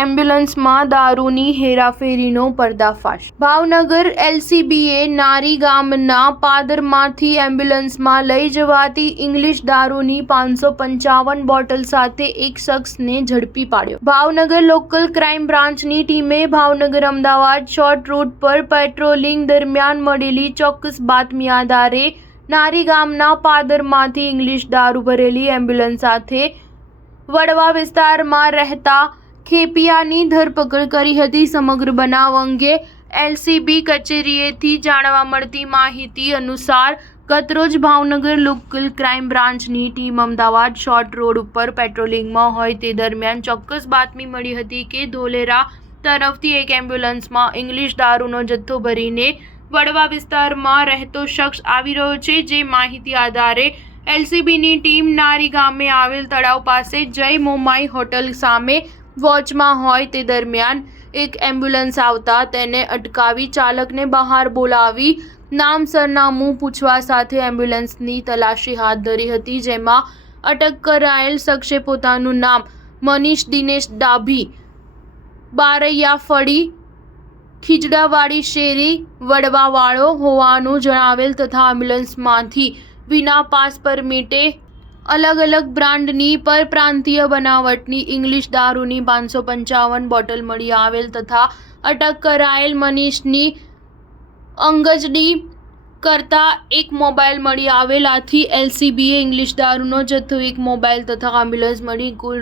એમ્બ્યુલન્સમાં દારૂની હેરાફેરીનો પર્દાફાશ। ભાવનગર એલસીબીએ નારી ગામના પાદરમાંથી એમ્બ્યુલન્સમાં લઈ જવાતી ઇંગ્લિશ દારૂની 555 બોટલ સાથે એક શખ્સને ઝડપી પાડ્યો। ભાવનગર લોકલ ક્રાઇમ બ્રાન્ચની ટીમે ભાવનગર અમદાવાદ શોર્ટ રૂટ પર પેટ્રોલિંગ દરમિયાન મળેલી ચોક્કસ બાતમી આધારે નારી ગામના પાદરમાંથી ઇંગ્લિશ દારૂ ભરેલી એમ્બ્યુલન્સ સાથે વડવા વિસ્તારમાં રહેતા ખેપિયાની ધરપકડ કરી હતી। સમગ્ર બનાવ અંગે એલસીબી કચેરીએથી જાણવા મળતી માહિતી અનુસાર ગતરોજ ભાવનગર લોકલ ક્રાઇમ બ્રાન્ચની ટીમ અમદાવાદ શોર્ટ રોડ ઉપર પેટ્રોલિંગમાં હોય તે દરમિયાન ચોક્કસ બાતમી મળી હતી કે ધોલેરા તરફથી એક એમ્બ્યુલન્સમાં ઇંગ્લિશ દારૂનો જથ્થો ભરીને વડવા વિસ્તારમાં રહેતો શખ્સ આવી રહ્યો છે। જે માહિતી આધારે એલસીબીની ટીમ નારી ગામે આવેલ તળાવ પાસે જય મોમાઈ હોટલ સામે વોચમાં હોય તે દરમિયાન એક એમ્બ્યુલન્સ આવતા તેને અટકાવી ચાલકને બહાર બોલાવી નામ સરનામું પૂછવા સાથે એમ્બ્યુલન્સની તલાશી હાથ ધરી હતી। જેમાં અટક કરાયેલ શખ્સે પોતાનું નામ મનીષ દિનેશ ડાભી બારૈયા ફળી ખીજડાવાડી શેરી વડવાવાળો હોવાનું જણાવેલ તથા એમ્બ્યુલન્સમાંથી વિના પાસ પરમિટે અલગ અલગ બ્રાન્ડની પરપ્રાંતીય બનાવટની ઇંગ્લિશ દારૂની 555 બોટલ મળી આવેલ તથા અટક કરાયેલ મનીષની અંગજડી કરતા એક મોબાઈલ મળી આવેલ। આથી એલસીબીએ ઇંગ્લિશ દારૂનો જથ્થો એક મોબાઈલ તથા એમ્બ્યુલન્સ મળી કુલ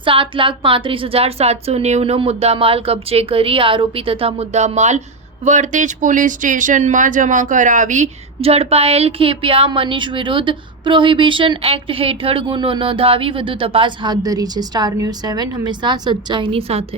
₹7,35,790નો મુદ્દામાલ કબજે કરી આરોપી તથા મુદ્દામાલ વર્તેજ પોલીસ સ્ટેશનમાં જમા કરાવી ઝડપાયેલ ખેપિયા મનીષ વિરુદ્ધ પ્રોહિબિશન એક્ટ હેઠળ ગુનો નોંધાવી વધુ તપાસ હાથ ધરી છે। સ્ટાર ન્યૂઝ 7 હંમેશા સચ્ચાઈની સાથે।